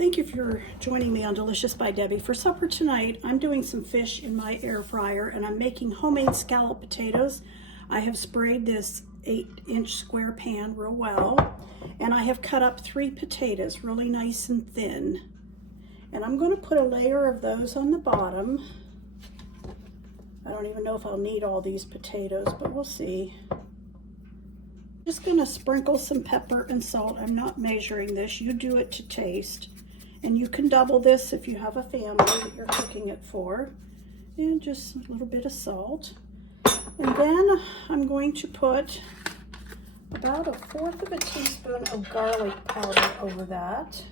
Thank you for joining me on Delicious by Debbie. For supper tonight, I'm doing some fish in my air fryer and I'm making homemade scalloped potatoes. I have sprayed this 8-inch square pan real well, and I have cut up 3 potatoes really nice and thin. And I'm going to put a layer of those on the bottom. I don't even know if I'll need all these potatoes, but we'll see. Just going to sprinkle some pepper and salt. I'm not measuring this. You do it to taste. And you can double this if you have a family that you're cooking it for. And just a little bit of salt. And then I'm going to put about 1/4 teaspoon of garlic powder over that.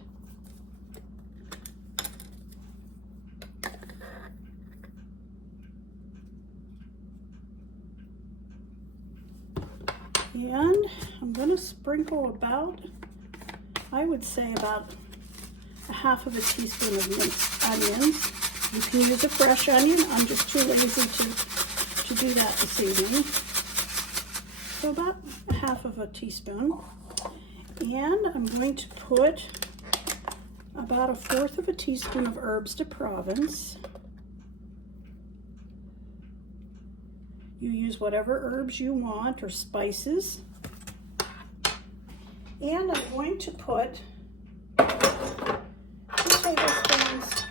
And I'm going to sprinkle about, I would say about 1/2 teaspoon of minced onions. You can use a fresh onion. I'm just too lazy to do that this evening. So about 1/2 teaspoon. And I'm going to put about 1/4 teaspoon of herbs de Provence. You use whatever herbs you want or spices. And I'm going to put 2 tablespoons,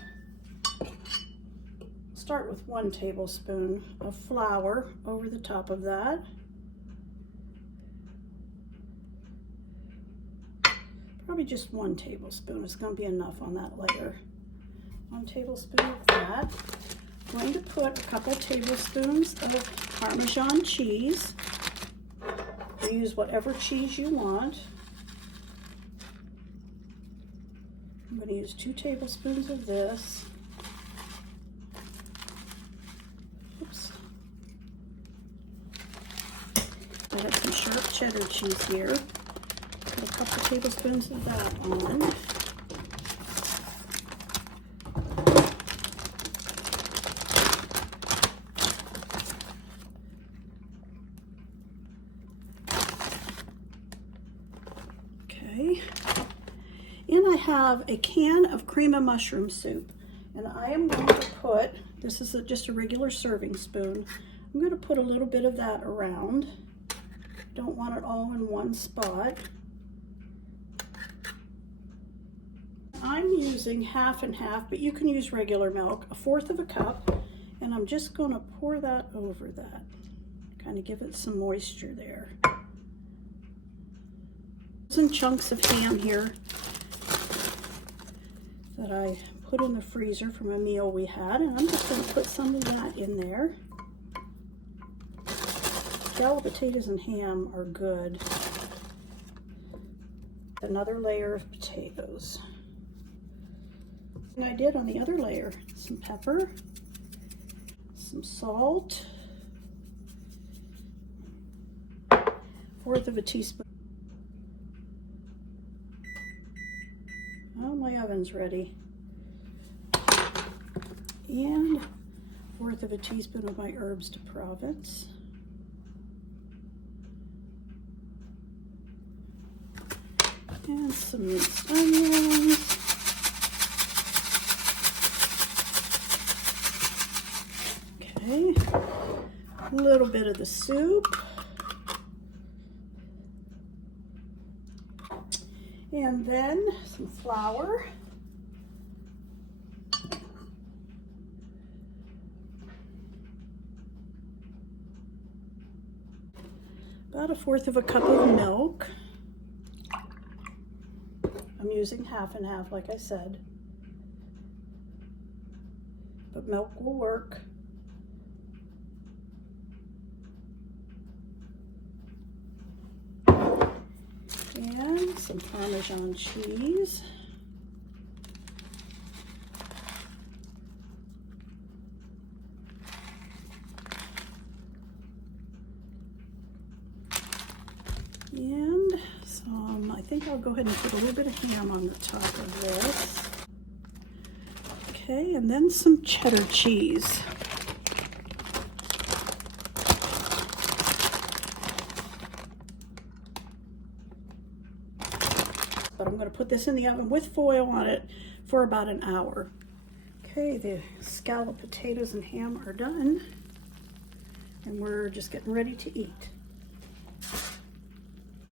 start with 1 tablespoon of flour over the top of that. Probably just 1 tablespoon is going to be enough on that layer. 1 tablespoon of that. I'm going to put a couple tablespoons of Parmesan cheese. You use whatever cheese you want. I'm going to use 2 tablespoons of this. Oops. I have some sharp cheddar cheese here. Put a couple tablespoons of that on. Okay. And I have a can of cream of mushroom soup, and I am going to put, this is just a regular serving spoon, I'm going to put a little bit of that around. Don't want it all in one spot. I'm using 1/2 and 1/2, but you can use regular milk, 1/4 cup, and I'm just going to pour that over that. Kind of give it some moisture there. Some chunks of ham here that I put in the freezer from a meal we had, and I'm just going to put some of that in there. Scalloped potatoes and ham are good. Another layer of potatoes. And I did on the other layer, some pepper, some salt, 1/4 teaspoon. Oh, my oven's ready. And 1/4 teaspoon of my herbs de Provence. And some minced onions. Okay, a little bit of the soup. And then some flour. About 1/4 cup of milk. I'm using 1/2 and 1/2, like I said. But milk will work. And some Parmesan cheese. And some, I think I'll go ahead and put a little bit of ham on the top of this. Okay, and then some cheddar cheese. but I'm going to put this in the oven with foil on it for about an hour. Okay, the scalloped potatoes and ham are done, and we're just getting ready to eat.